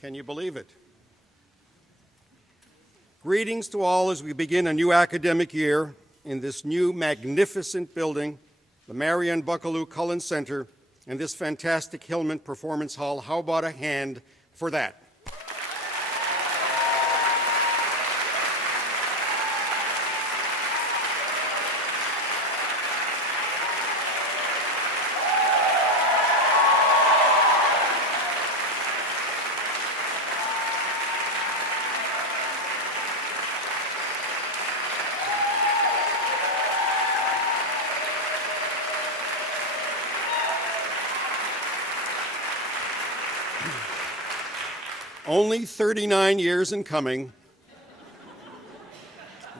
Can you believe it? Greetings to all as we begin a new academic year in this new magnificent building, the Marion Buckelew Cullen Center, and this fantastic HIllman Performance Hall. How about a hand for that? Only 39 years in coming,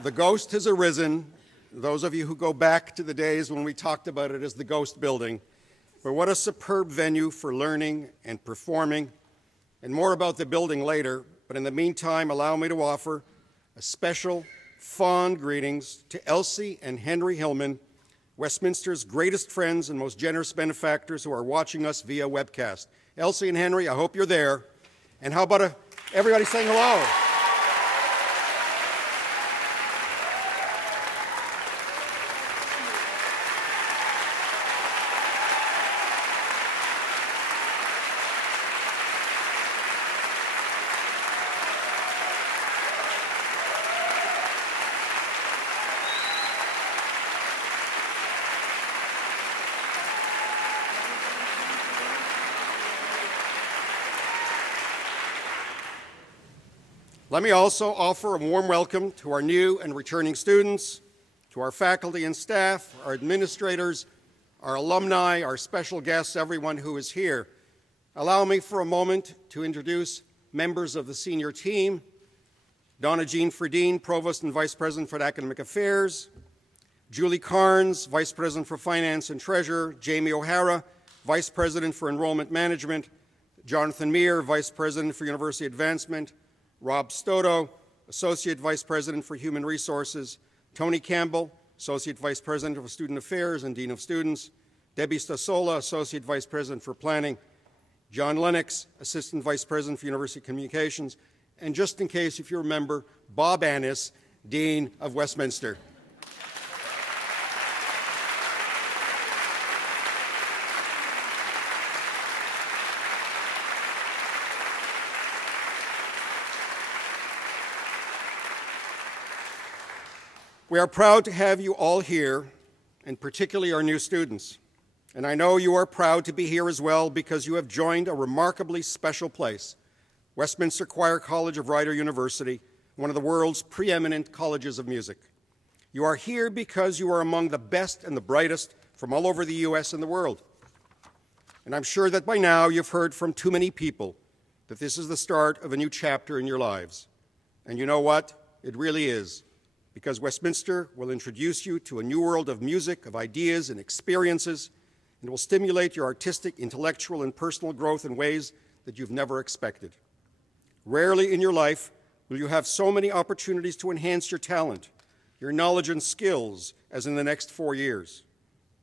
the ghost has arisen. Those of you who go back to the days when we talked about it as the Ghost Building. But what a superb venue for learning and performing, and more about the building later. But in the meantime, allow me to offer a special, fond greetings to Elsie and Henry HIllman, Westminster's greatest friends and most generous benefactors who are watching us via webcast. Elsie and Henry, I hope you're there. And how about everybody saying hello? Let me also offer a warm welcome to our new and returning students, to our faculty and staff, our administrators, our alumni, our special guests, everyone who is here. Allow me for a moment to introduce members of the senior team: Donna Jean Fredine, Provost and Vice President for Academic Affairs; Julie Carnes, Vice President for Finance and Treasurer; Jamie O'Hara, Vice President for Enrollment Management; Jonathan Meir, Vice President for University Advancement; Rob Stoto, Associate Vice President for Human Resources; Tony Campbell, Associate Vice President for Student Affairs and Dean of Students; Debbie Stasola, Associate Vice President for Planning; John Lennox, Assistant Vice President for University Communications; and just in case if you remember, Bob Annis, Dean of Westminster. We are proud to have you all here, and particularly our new students. And I know you are proud to be here as well because you have joined a remarkably special place, Westminster Choir College of Rider University, one of the world's preeminent colleges of music. You are here because you are among the best and the brightest from all over the U.S. and the world. And I'm sure that by now you've heard from too many people that this is the start of a new chapter in your lives. And you know what? It really is. Because Westminster will introduce you to a new world of music, of ideas and experiences, and will stimulate your artistic, intellectual, and personal growth in ways that you've never expected. Rarely in your life will you have so many opportunities to enhance your talent, your knowledge and skills as in the next 4 years.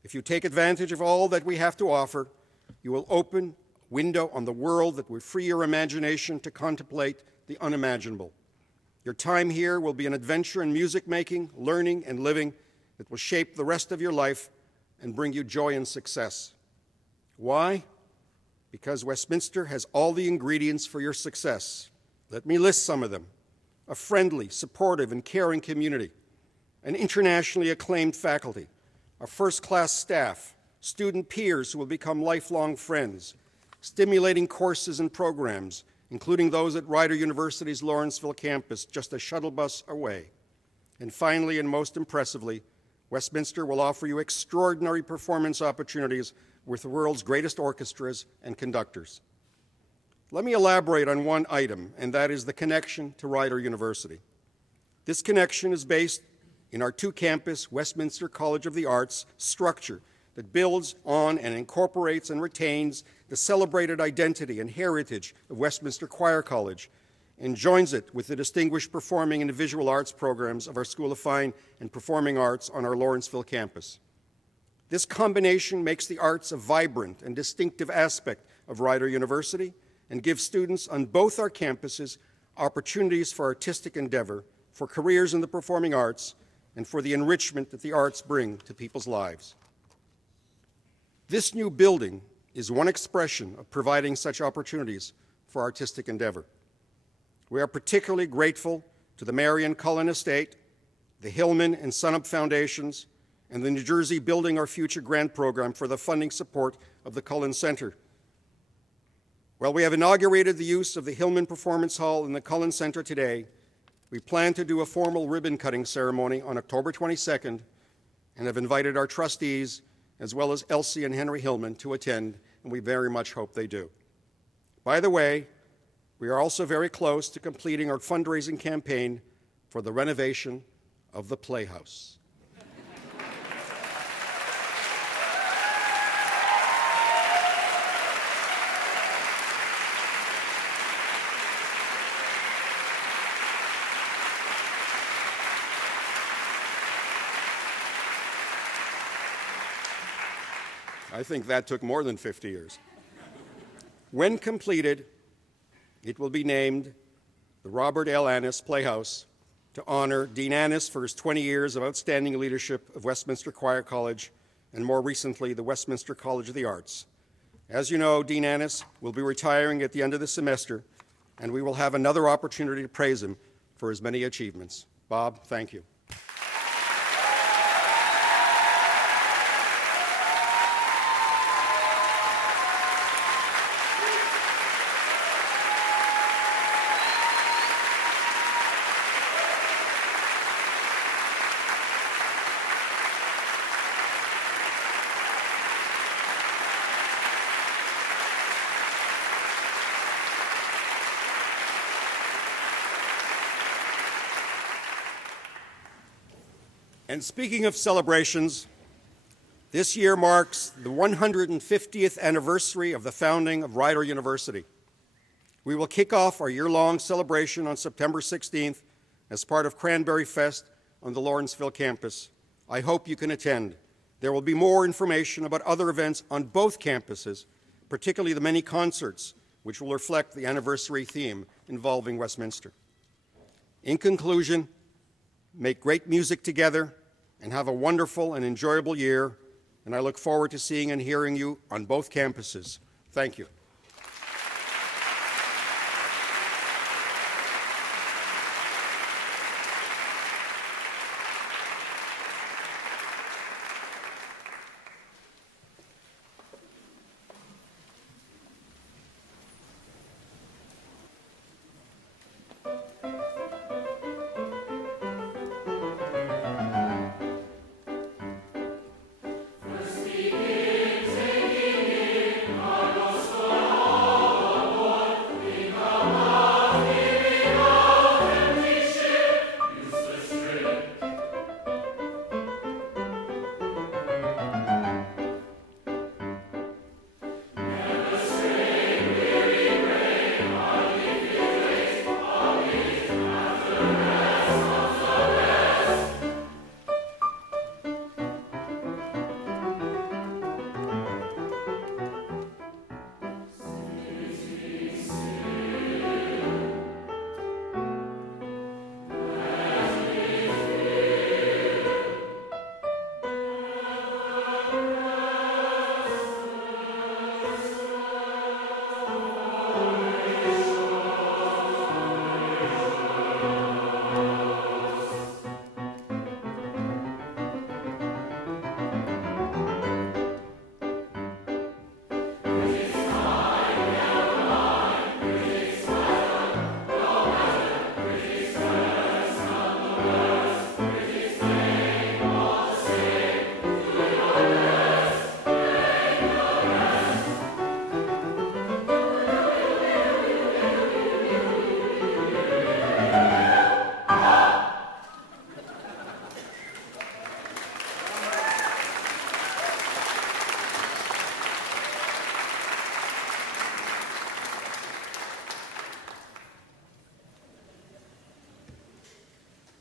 If you take advantage of all that we have to offer, you will open a window on the world that will free your imagination to contemplate the unimaginable. Your time here will be an adventure in music making, learning, and living that will shape the rest of your life and bring you joy and success. Why? Because Westminster has all the ingredients for your success. Let me list some of them: a friendly, supportive, and caring community, an internationally acclaimed faculty, a first-class staff, student peers who will become lifelong friends, stimulating courses and programs, including those at Rider University's Lawrenceville campus, just a shuttle bus away. And finally, and most impressively, Westminster will offer you extraordinary performance opportunities with the world's greatest orchestras and conductors. Let me elaborate on one item, and that is the connection to Rider University. This connection is based in our two-campus Westminster College of the Arts structure that builds on and incorporates and retains the celebrated identity and heritage of Westminster Choir College and joins it with the distinguished performing and visual arts programs of our School of Fine and Performing Arts on our Lawrenceville campus. This combination makes the arts a vibrant and distinctive aspect of Rider University and give students on both our campuses opportunities for artistic endeavor, for careers in the performing arts, and for the enrichment that the arts bring to people's lives. This new building is one expression of providing such opportunities for artistic endeavor. We are particularly grateful to the Marion Cullen Estate, the HIllman and Sunup Foundations, and the New Jersey Building Our Future grant program for the funding support of the Cullen Center. While we have inaugurated the use of the HIllman Performance Hall in the Cullen Center today, we plan to do a formal ribbon-cutting ceremony on October 22nd and have invited our trustees, as well as Elsie and Henry HIllman, to attend, and we very much hope they do. By the way, we are also very close to completing our fundraising campaign for the renovation of the Playhouse. I think that took more than 50 years. When completed, it will be named the Robert L. Annis Playhouse to honor Dean Annis for his 20 years of outstanding leadership of Westminster Choir College and more recently the Westminster College of the Arts. As you know, Dean Annis will be retiring at the end of the semester, and we will have another opportunity to praise him for his many achievements. Bob, thank you. And speaking of celebrations, this year marks the 150th anniversary of the founding of Rider University. We will kick off our year-long celebration on September 16th as part of Cranberry Fest on the Lawrenceville campus. I hope you can attend. There will be more information about other events on both campuses, particularly the many concerts, which will reflect the anniversary theme involving Westminster. In conclusion, make great music together and have a wonderful and enjoyable year, and I look forward to seeing and hearing you on both campuses. Thank you.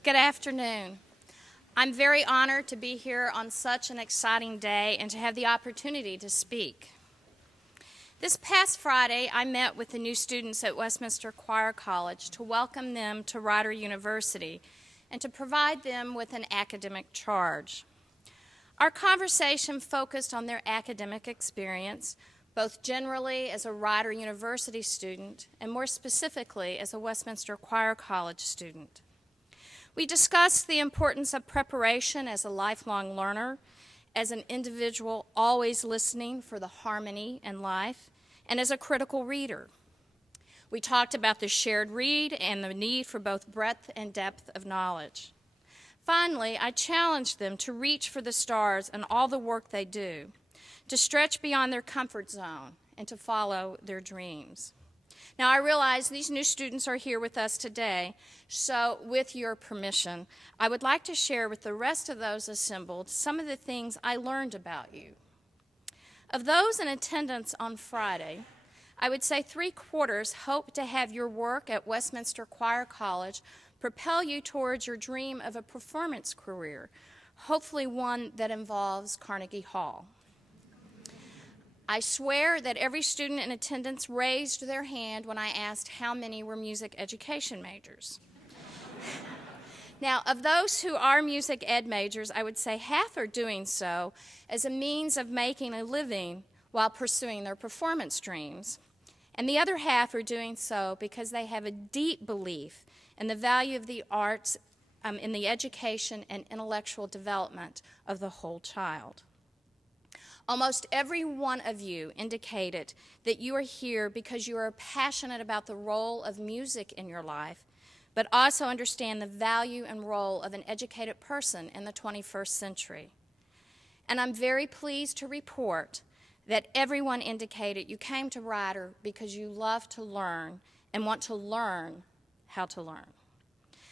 Good afternoon. I'm very honored to be here on such an exciting day and to have the opportunity to speak. This past Friday, I met with the new students at Westminster Choir College to welcome them to Rider University and to provide them with an academic charge. Our conversation focused on their academic experience, both generally as a Rider University student and more specifically as a Westminster Choir College student. We discussed the importance of preparation as a lifelong learner, as an individual always listening for the harmony in life, and as a critical reader. We talked about the shared read and the need for both breadth and depth of knowledge. Finally, I challenged them to reach for the stars in all the work they do, to stretch beyond their comfort zone, and to follow their dreams. Now, I realize these new students are here with us today, so with your permission, I would like to share with the rest of those assembled some of the things I learned about you. Of those in attendance on Friday, I would say 3/4 hope to have your work at Westminster Choir College propel you towards your dream of a performance career, hopefully one that involves Carnegie Hall. I swear that every student in attendance raised their hand when I asked how many were music education majors. Now, of those who are music ed majors, I would say half are doing so as a means of making a living while pursuing their performance dreams, and the other half are doing so because they have a deep belief in the value of the arts in the education and intellectual development of the whole child. Almost every one of you indicated that you are here because you are passionate about the role of music in your life, but also understand the value and role of an educated person in the 21st century. And I'm very pleased to report that everyone indicated you came to Rider because you love to learn and want to learn how to learn.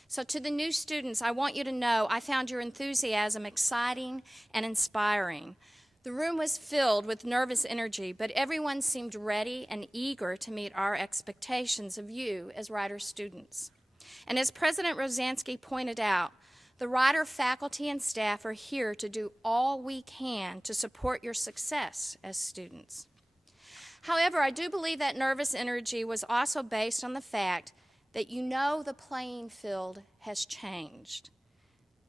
So to the new students, I want you to know I found your enthusiasm exciting and inspiring. The room was filled with nervous energy, but everyone seemed ready and eager to meet our expectations of you as Rider students. And as President Rosansky pointed out, the Rider faculty and staff are here to do all we can to support your success as students. However, I do believe that nervous energy was also based on the fact that you know the playing field has changed.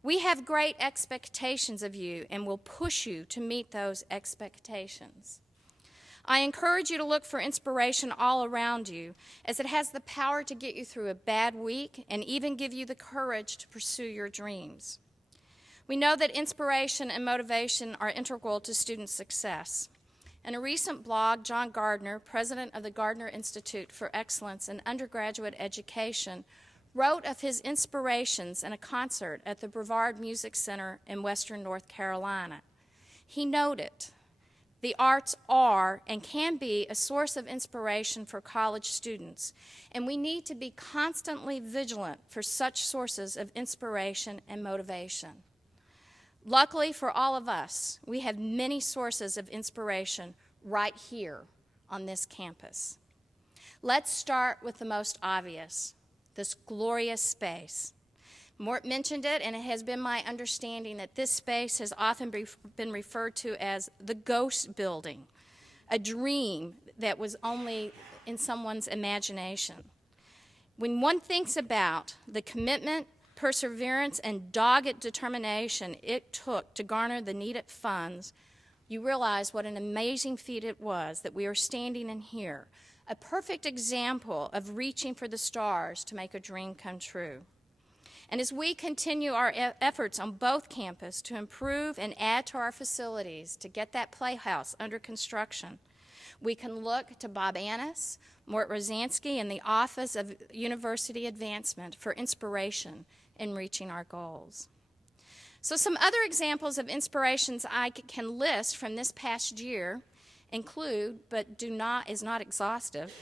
We have great expectations of you and will push you to meet those expectations. I encourage you to look for inspiration all around you, as it has the power to get you through a bad week and even give you the courage to pursue your dreams. We know that inspiration and motivation are integral to student success. In a recent blog, John Gardner, president of the Gardner Institute for Excellence in Undergraduate Education, wrote of his inspirations in a concert at the Brevard Music Center in western North Carolina. He noted, "The arts are and can be a source of inspiration for college students, and we need to be constantly vigilant for such sources of inspiration and motivation." Luckily for all of us, we have many sources of inspiration right here on this campus. Let's start with the most obvious, this glorious space. Mort mentioned it, and it has been my understanding that this space has often been referred to as the ghost building, a dream that was only in someone's imagination. When one thinks about the commitment, perseverance, and dogged determination it took to garner the needed funds, you realize what an amazing feat it was that we are standing in here, a perfect example of reaching for the stars to make a dream come true. And as we continue our efforts on both campuses to improve and add to our facilities to get that playhouse under construction, we can look to Bob Annis, Mort Rosansky, and the Office of University Advancement for inspiration in reaching our goals. So some other examples of inspirations I can list from this past year include, but is not exhaustive,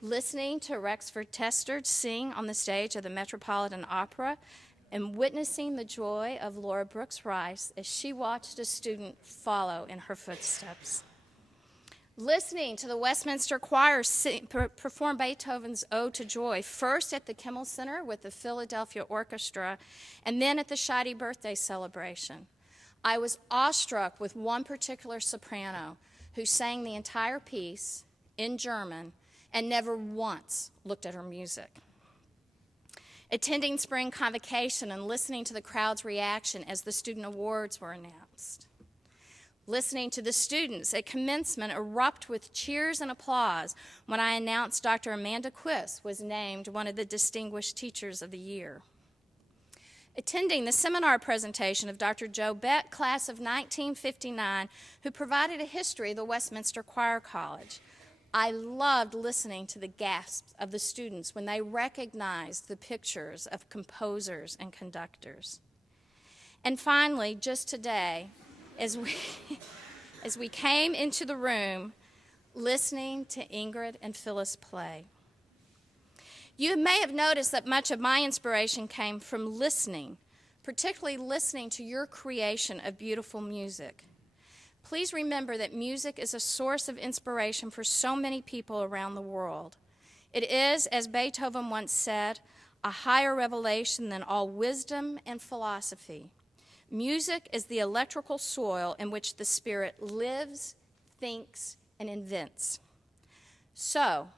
listening to Rexford Testard sing on the stage of the Metropolitan Opera and witnessing the joy of Laura Brooks Rice as she watched a student follow in her footsteps. Listening to the Westminster Choir perform Beethoven's Ode to Joy, first at the Kimmel Center with the Philadelphia Orchestra, and then at the Scheide birthday celebration. I was awestruck with one particular soprano who sang the entire piece in German and never once looked at her music. Attending spring convocation and listening to the crowd's reaction as the student awards were announced. Listening to the students at commencement erupt with cheers and applause when I announced Dr. Amanda Quist was named one of the Distinguished Teachers of the Year. Attending the seminar presentation of Dr. Joe Beck, class of 1959, who provided a history of the Westminster Choir College. I loved listening to the gasps of the students when they recognized the pictures of composers and conductors. And finally, just today, as we came into the room, listening to Ingrid and Phyllis play. You may have noticed that much of my inspiration came from listening, particularly listening to your creation of beautiful music. Please remember that music is a source of inspiration for so many people around the world. It is, as Beethoven once said, a higher revelation than all wisdom and philosophy. Music is the electrical soil in which the spirit lives, thinks, and invents. So,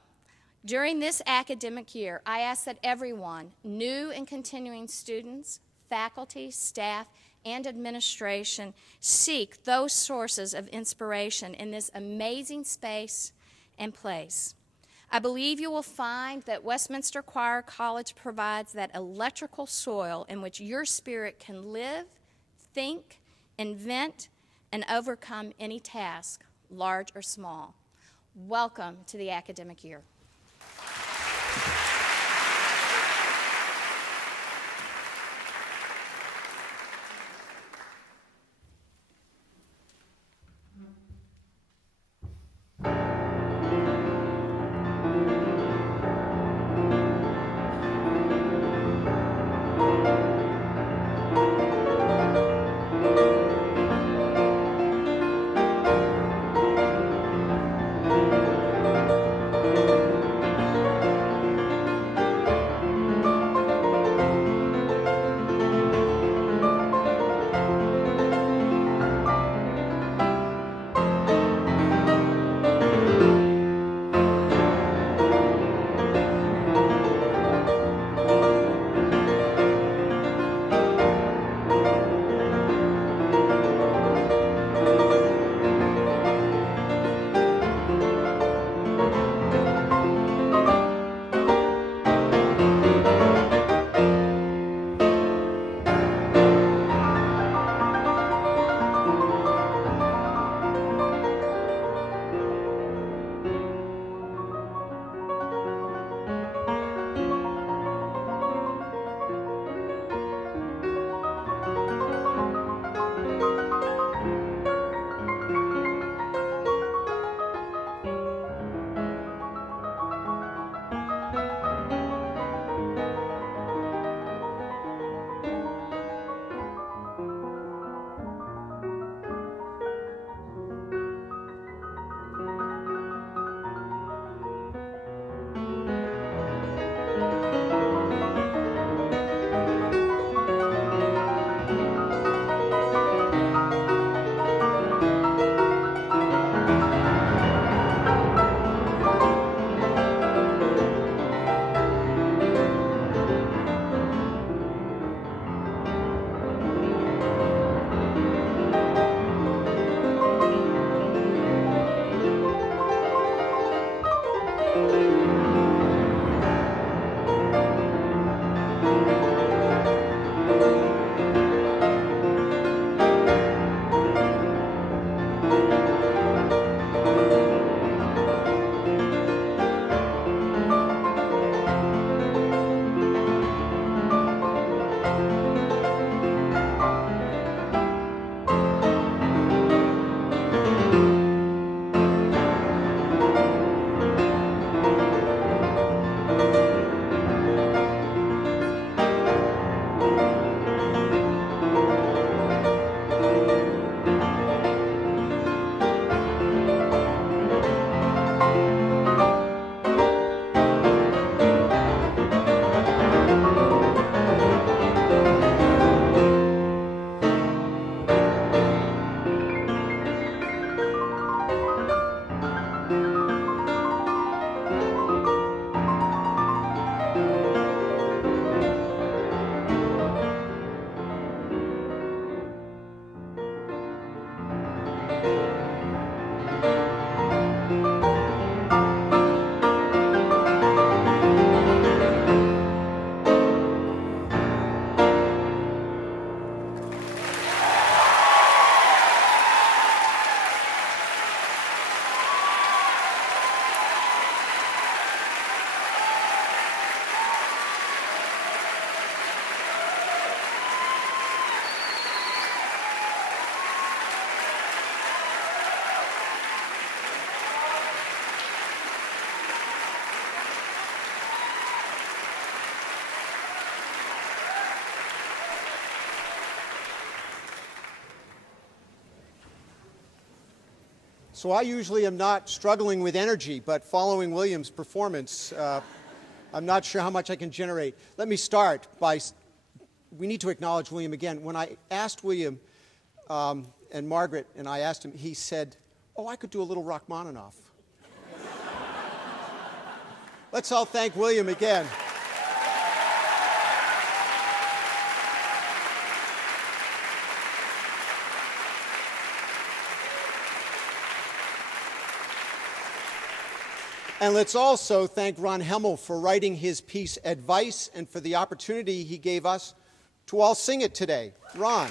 during this academic year, I ask that everyone, new and continuing students, faculty, staff, and administration, seek those sources of inspiration in this amazing space and place. I believe you will find that Westminster Choir College provides that electrical soil in which your spirit can live, think, invent, and overcome any task, large or small. Welcome to the academic year. So I usually am not struggling with energy, but following William's performance, I'm not sure how much I can generate. Let me start by, we need to acknowledge William again. When I asked William and Margaret, and I asked him, he said, "Oh, I could do a little Rachmaninoff." Let's all thank William again. And let's also thank Ron Hemmel for writing his piece, Advice, and for the opportunity he gave us to all sing it today. Ron.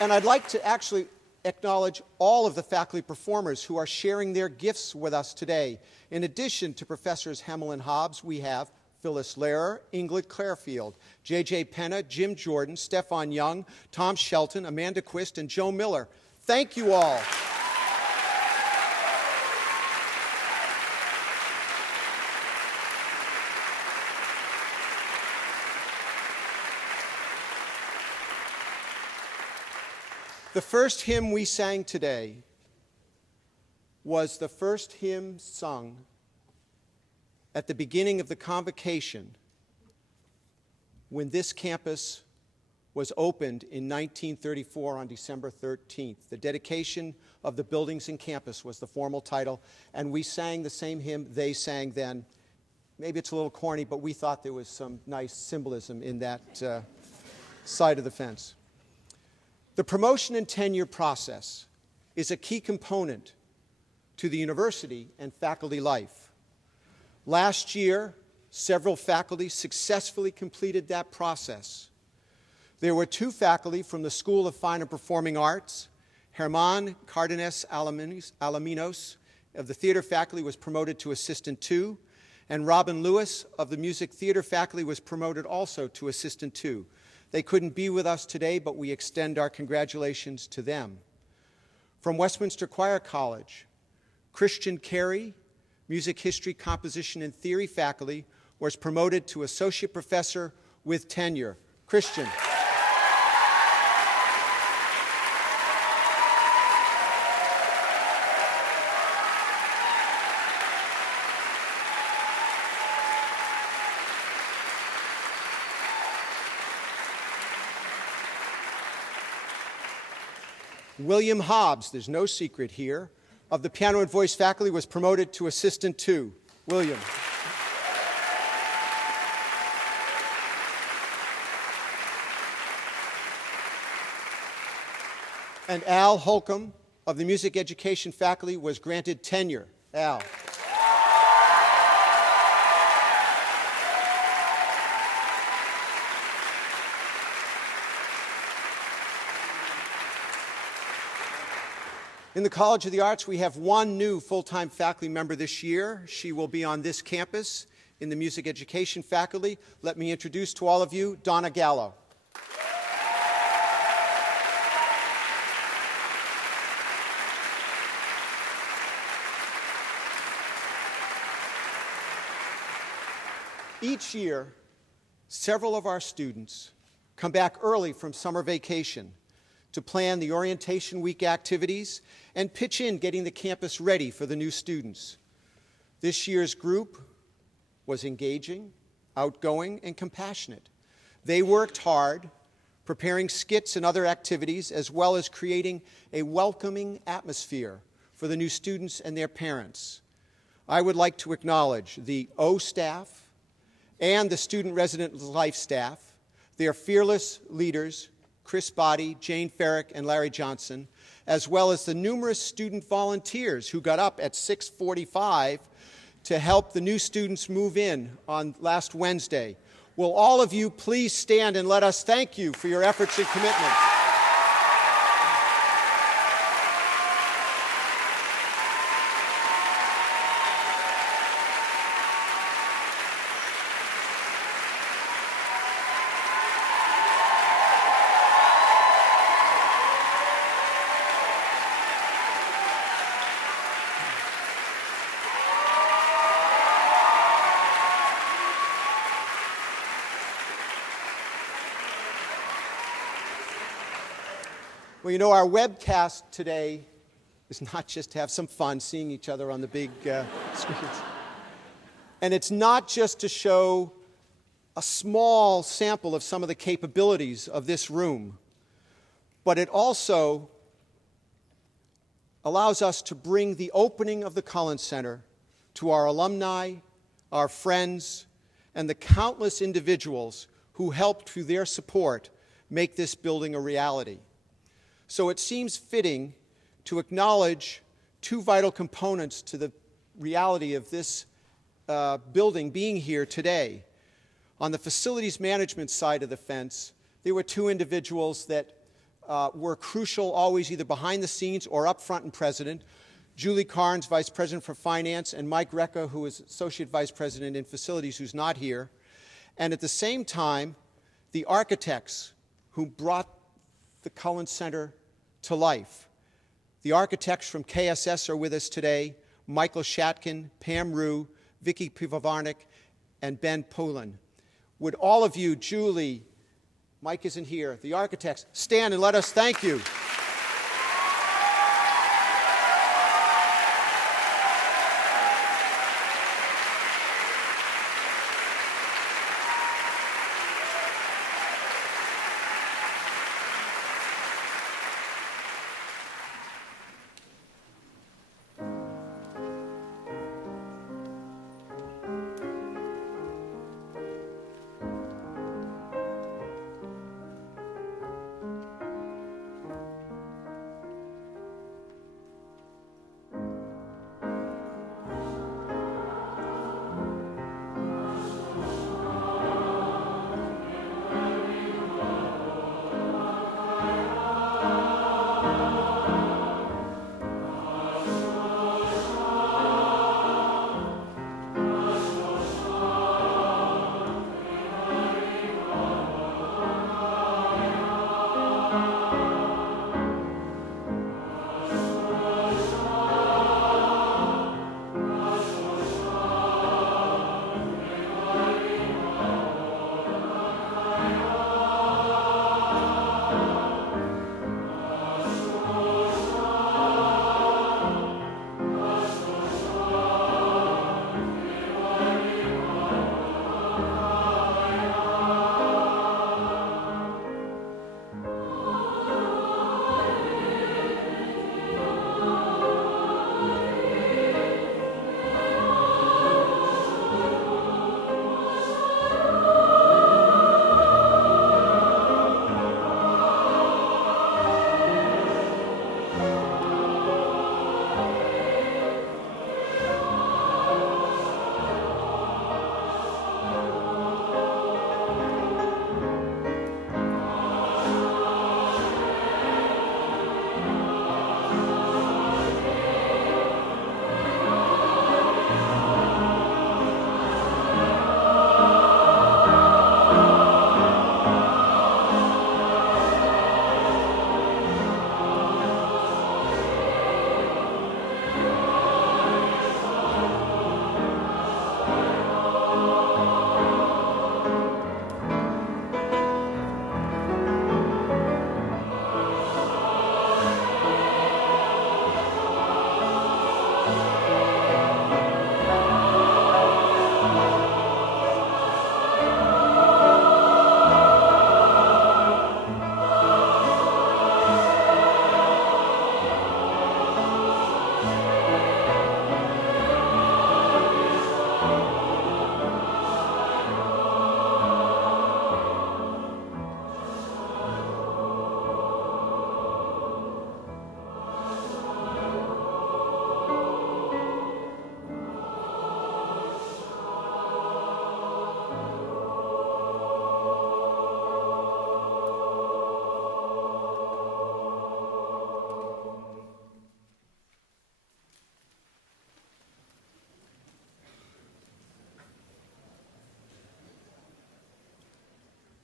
And I'd like to actually acknowledge all of the faculty performers who are sharing their gifts with us today. In addition to Professors Hemmel and Hobbs, we have Phyllis Lehrer, Ingrid Clarefield, J.J. Penna, Jim Jordan, Stefan Young, Tom Shelton, Amanda Quist, and Joe Miller. Thank you all. The first hymn we sang today was the first hymn sung at the beginning of the convocation when this campus was opened in 1934 on December 13th. The dedication of the buildings and campus was the formal title, and we sang the same hymn they sang then. Maybe it's a little corny, but we thought there was some nice symbolism in that side of the fence. The promotion and tenure process is a key component to the university and faculty life. Last year, several faculty successfully completed that process. There were 2 faculty from the School of Fine and Performing Arts. Germán Cardenas Alaminos of the theater faculty was promoted to Assistant 2, and Robin Lewis of the Music Theater faculty was promoted also to Assistant 2. They couldn't be with us today, but we extend our congratulations to them. From Westminster Choir College, Christian Carey, Music History, Composition, and Theory faculty, was promoted to Associate Professor with tenure. Christian. William Hobbs, there's no secret here, of the piano and voice faculty was promoted to Assistant 2. William. And Al Holcomb of the music education faculty was granted tenure. Al. In the College of the Arts, we have 1 new full-time faculty member this year. She will be on this campus in the music education faculty. Let me introduce to all of you Donna Gallo. Each year, several of our students come back early from summer vacation to plan the orientation week activities and pitch in getting the campus ready for the new students. This year's group was engaging, outgoing, and compassionate. They worked hard, preparing skits and other activities, as well as creating a welcoming atmosphere for the new students and their parents. I would like to acknowledge the O staff and the student resident life staff, their fearless leaders, Chris Boddy, Jane Ferrick, and Larry Johnson, as well as the numerous student volunteers who got up at 6:45 to help the new students move in on last Wednesday. Will all of you please stand and let us thank you for your efforts and commitment? Well, you know, our webcast today is not just to have some fun seeing each other on the big screens. And it's not just to show a small sample of some of the capabilities of this room, but it also allows us to bring the opening of the Cullen Center to our alumni, our friends, and the countless individuals who helped through their support make this building a reality. So it seems fitting to acknowledge two vital components to the reality of this building being here today. On the facilities management side of the fence, there were two individuals that were crucial, always either behind the scenes or up front and present. Julie Carnes, Vice President for Finance, and Mike Recca, who is Associate Vice President in Facilities, who's not here. And at the same time, the architects who brought the Cullen Center to life. The architects from KSS are with us today: Michael Shatkin, Pam Rue, Vicky Pivovarnik, and Ben Poulin. Would all of you, Julie, Mike isn't here, the architects, stand and let us thank you.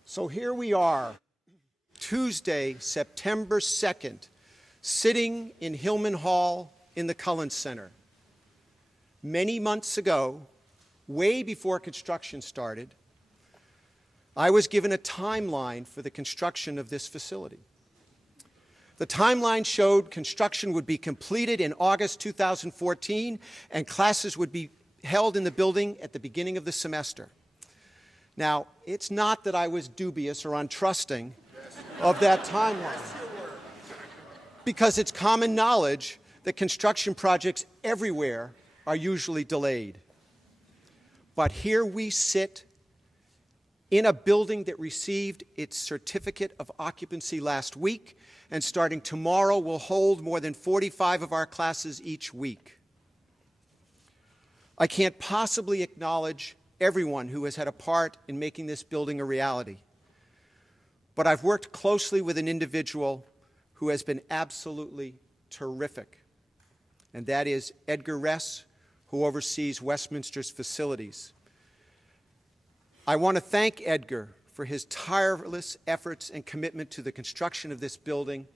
So here we are, Tuesday, September 2nd, sitting in HIllman Hall in the Cullen Center. Many months ago, way before construction started, I was given a timeline for the construction of this facility. The timeline showed construction would be completed in August 2014, and classes would be held in the building at the beginning of the semester. Now, it's not that I was dubious or untrusting of that timeline, because it's common knowledge that construction projects everywhere are usually delayed. But here we sit in a building that received its certificate of occupancy last week, and starting tomorrow will hold more than 45 of our classes each week. I can't possibly acknowledge everyone who has had a part in making this building a reality, but I've worked closely with an individual who has been absolutely terrific, and that is Edgar Ress, who oversees Westminster's facilities. I want to thank Edgar for his tireless efforts and commitment to the construction of this building.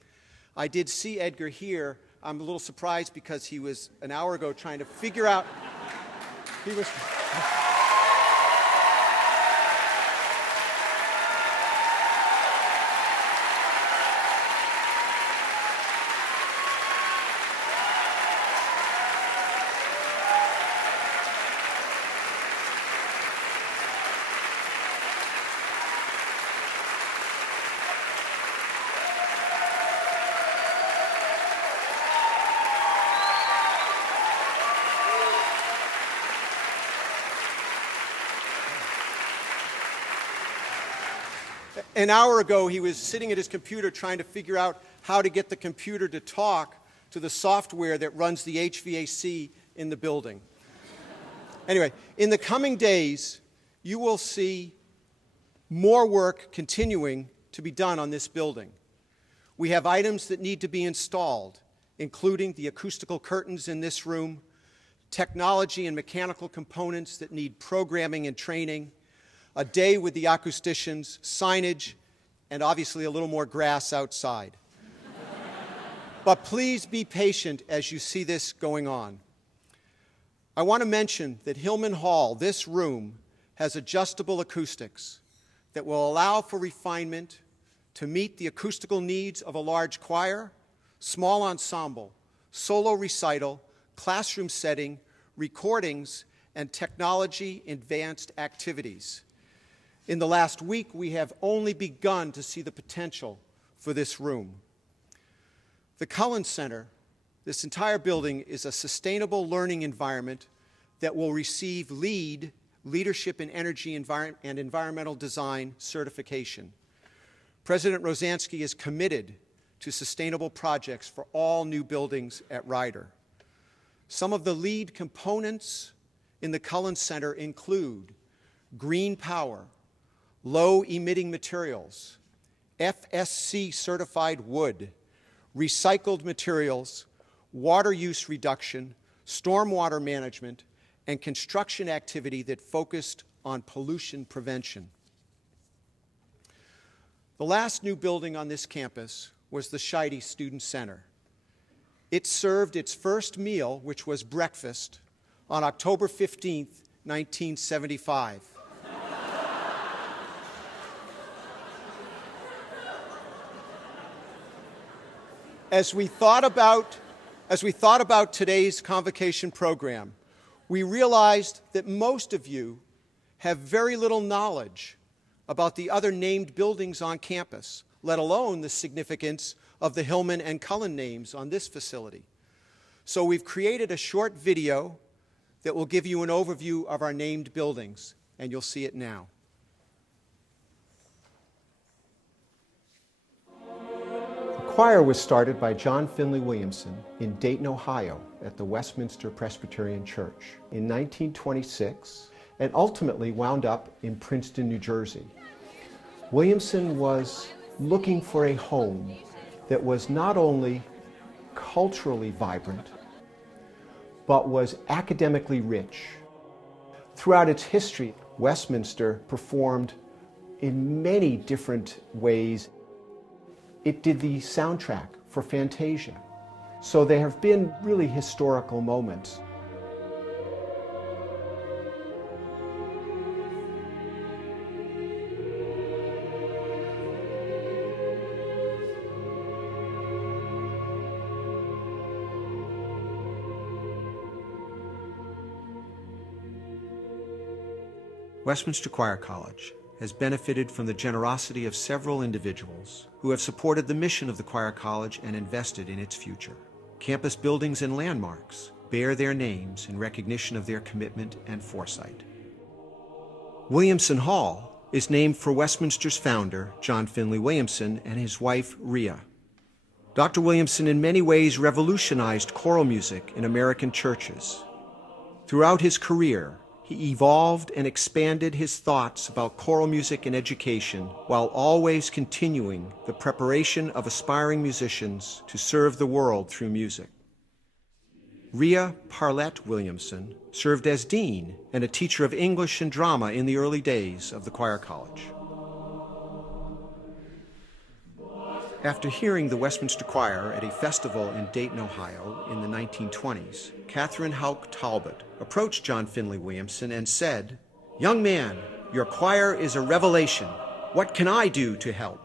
I did see Edgar here. I'm a little surprised because he was an hour ago trying to figure out, he was... An hour ago, he was sitting at his computer trying to figure out how to get the computer to talk to the software that runs the HVAC in the building. Anyway, in the coming days, you will see more work continuing to be done on this building. We have items that need to be installed, including the acoustical curtains in this room, technology and mechanical components that need programming and training, a day with the acousticians, signage, and obviously a little more grass outside. But please be patient as you see this going on. I want to mention that HIllman Hall, this room, has adjustable acoustics that will allow for refinement to meet the acoustical needs of a large choir, small ensemble, solo recital, classroom setting, recordings, and technology-advanced activities. In the last week, we have only begun to see the potential for this room. The Cullen Center, this entire building, is a sustainable learning environment that will receive LEED, Leadership in Energy and Environmental Design certification. President Rosansky is committed to sustainable projects for all new buildings at Ryder. Some of the LEED components in the Cullen Center include green power, low-emitting materials, FSC-certified wood, recycled materials, water use reduction, stormwater management, and construction activity that focused on pollution prevention. The last new building on this campus was the Scheide Student Center. It served its first meal, which was breakfast, on October 15th, 1975. As we thought about today's convocation program, we realized that most of you have very little knowledge about the other named buildings on campus, let alone the significance of the HIllman and Cullen names on this facility. So we've created a short video that will give you an overview of our named buildings, and you'll see it now. The choir was started by John Finley Williamson in Dayton, Ohio, at the Westminster Presbyterian Church in 1926, and ultimately wound up in Princeton, New Jersey. Williamson was looking for a home that was not only culturally vibrant, but was academically rich. Throughout its history, Westminster performed in many different ways. It did the soundtrack for Fantasia. So there have been really historical moments. Westminster Choir College has benefited from the generosity of several individuals who have supported the mission of the Choir College and invested in its future. Campus buildings and landmarks bear their names in recognition of their commitment and foresight. Williamson Hall is named for Westminster's founder, John Finley Williamson, and his wife, Rhea. Dr. Williamson in many ways revolutionized choral music in American churches. Throughout his career, he evolved and expanded his thoughts about choral music and education while always continuing the preparation of aspiring musicians to serve the world through music. Rhea Parlett Williamson served as dean and a teacher of English and drama in the early days of the Choir College. After hearing the Westminster Choir at a festival in Dayton, Ohio in the 1920s, Catherine Houck Talbot approached John Finley Williamson and said, "Young man, your choir is a revelation. What can I do to help?"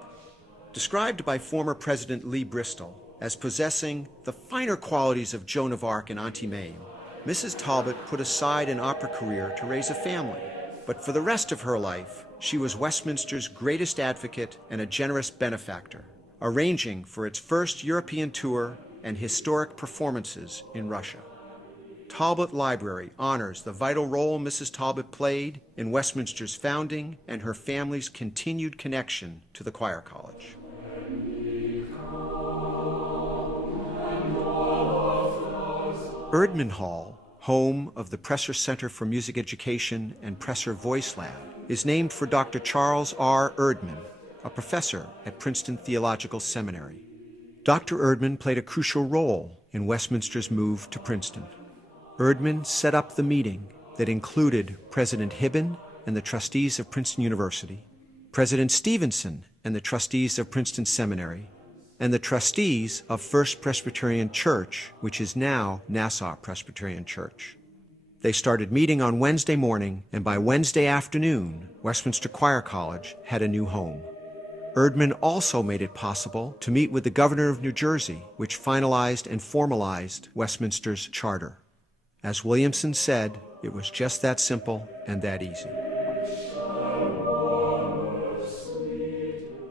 Described by former President Lee Bristol as possessing the finer qualities of Joan of Arc and Auntie Mame, Mrs. Talbot put aside an opera career to raise a family. But for the rest of her life, she was Westminster's greatest advocate and a generous benefactor, arranging for its first European tour and historic performances in Russia. Talbot Library honors the vital role Mrs. Talbot played in Westminster's founding and her family's continued connection to the Choir College. Erdman Hall, home of the Presser Center for Music Education and Presser Voice Lab, is named for Dr. Charles R. Erdman, a professor at Princeton Theological Seminary. Dr. Erdman played a crucial role in Westminster's move to Princeton. Erdman set up the meeting that included President HIllman and the trustees of Princeton University, President Stevenson and the trustees of Princeton Seminary, and the trustees of First Presbyterian Church, which is now Nassau Presbyterian Church. They started meeting on Wednesday morning, and by Wednesday afternoon, Westminster Choir College had a new home. Erdman also made it possible to meet with the governor of New Jersey, which finalized and formalized Westminster's charter. As Williamson said, it was just that simple and that easy.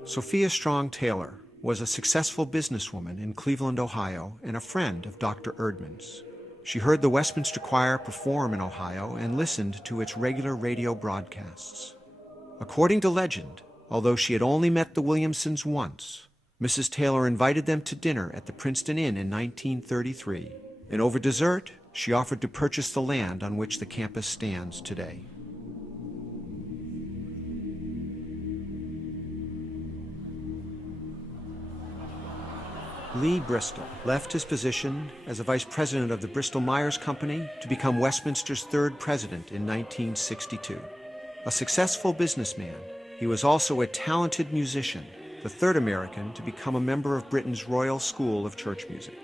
Sophia Strong Taylor was a successful businesswoman in Cleveland, Ohio, and a friend of Dr. Erdman's. She heard the Westminster Choir perform in Ohio and listened to its regular radio broadcasts. According to legend, although she had only met the Williamsons once, Mrs. Taylor invited them to dinner at the Princeton Inn in 1933, and over dessert, she offered to purchase the land on which the campus stands today. Lee Bristol left his position as a vice president of the Bristol-Myers Company to become Westminster's third president in 1962. A successful businessman, he was also a talented musician, the third American to become a member of Britain's Royal School of Church Music.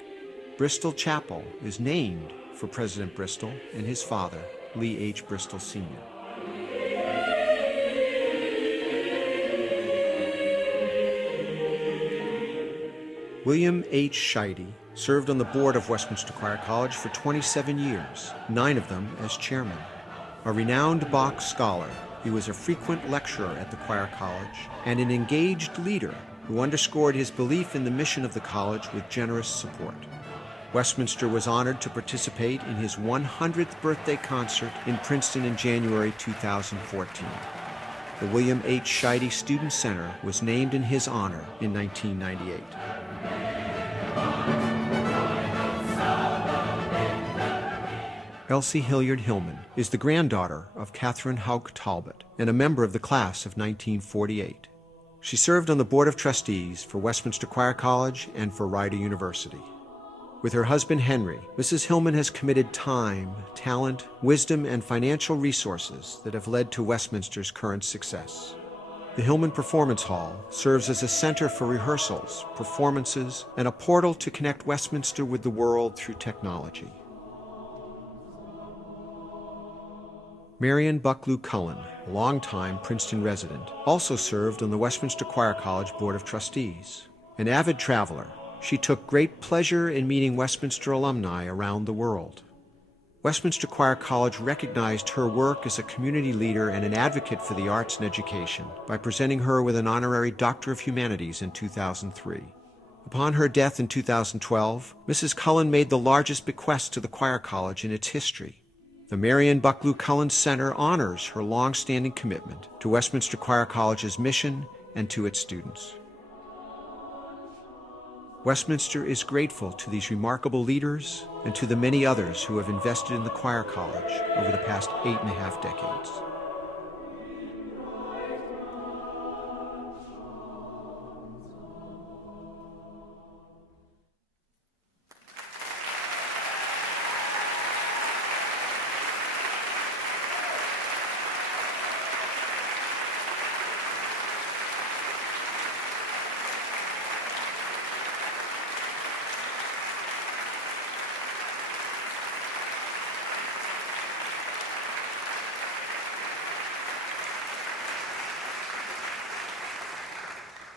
Bristol Chapel is named for President Bristol and his father, Lee H. Bristol Sr. William H. Scheide served on the board of Westminster Choir College for 27 years, 9 of them as chairman. A renowned Bach scholar, he was a frequent lecturer at the Choir College and an engaged leader who underscored his belief in the mission of the college with generous support. Westminster was honored to participate in his 100th birthday concert in Princeton in January 2014. The William H. Scheide Student Center was named in his honor in 1998. Elsie Hilliard Hillman is the granddaughter of Catherine Houck Talbot and a member of the class of 1948. She served on the Board of Trustees for Westminster Choir College and for Rider University. With her husband Henry, Mrs. Hillman has committed time, talent, wisdom, and financial resources that have led to Westminster's current success. The Hillman Performance Hall serves as a center for rehearsals, performances, and a portal to connect Westminster with the world through technology. Marion Buckelew Cullen, a longtime Princeton resident, also served on the Westminster Choir College Board of Trustees. An avid traveler, she took great pleasure in meeting Westminster alumni around the world. Westminster Choir College recognized her work as a community leader and an advocate for the arts and education by presenting her with an honorary Doctor of Humanities in 2003. Upon her death in 2012, Mrs. Cullen made the largest bequest to the Choir College in its history. The Marion Buckelew Cullen Center honors her long-standing commitment to Westminster Choir College's mission and to its students. Westminster is grateful to these remarkable leaders and to the many others who have invested in the Choir College over the past 8.5 decades.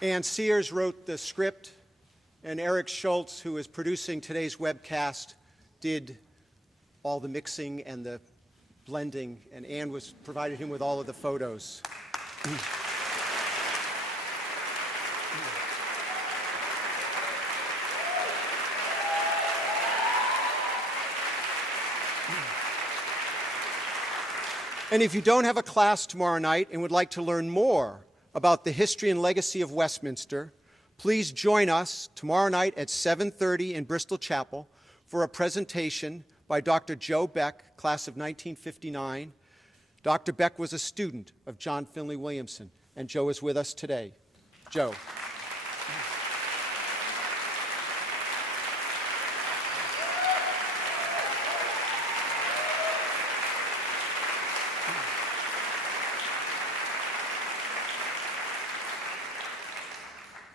Ann Sears wrote the script, and Eric Schultz, who is producing today's webcast, did all the mixing and the blending, and Ann provided him with all of the photos. And if you don't have a class tomorrow night and would like to learn more about the history and legacy of Westminster, please join us tomorrow night at 7:30 in Bristol Chapel for a presentation by Dr. Joe Beck, class of 1959. Dr. Beck was a student of John Finley Williamson, and Joe is with us today. Joe.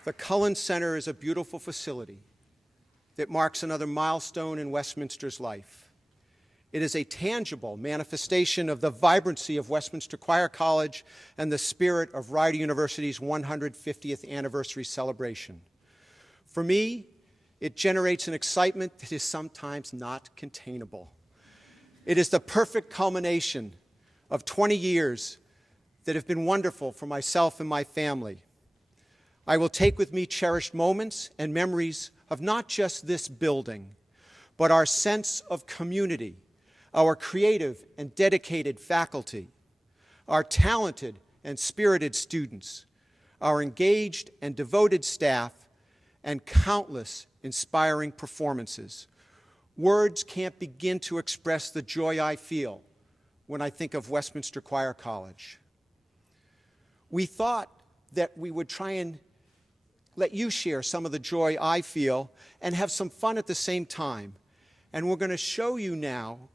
The Cullen Center is a beautiful facility that marks another milestone in Westminster's life. It is a tangible manifestation of the vibrancy of Westminster Choir College and the spirit of Rider University's 150th anniversary celebration. For me, it generates an excitement that is sometimes not containable. It is the perfect culmination of 20 years that have been wonderful for myself and my family. I will take with me cherished moments and memories of not just this building, but our sense of community, our creative and dedicated faculty, our talented and spirited students, our engaged and devoted staff, and countless inspiring performances. Words can't begin to express the joy I feel when I think of Westminster Choir College. We thought that we would try and let you share some of the joy I feel and have some fun at the same time. And we're going to show you now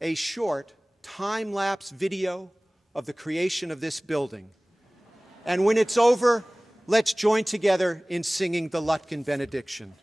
a short time-lapse video of the creation of this building. And when it's over, let's join together in singing the Lutkin benediction.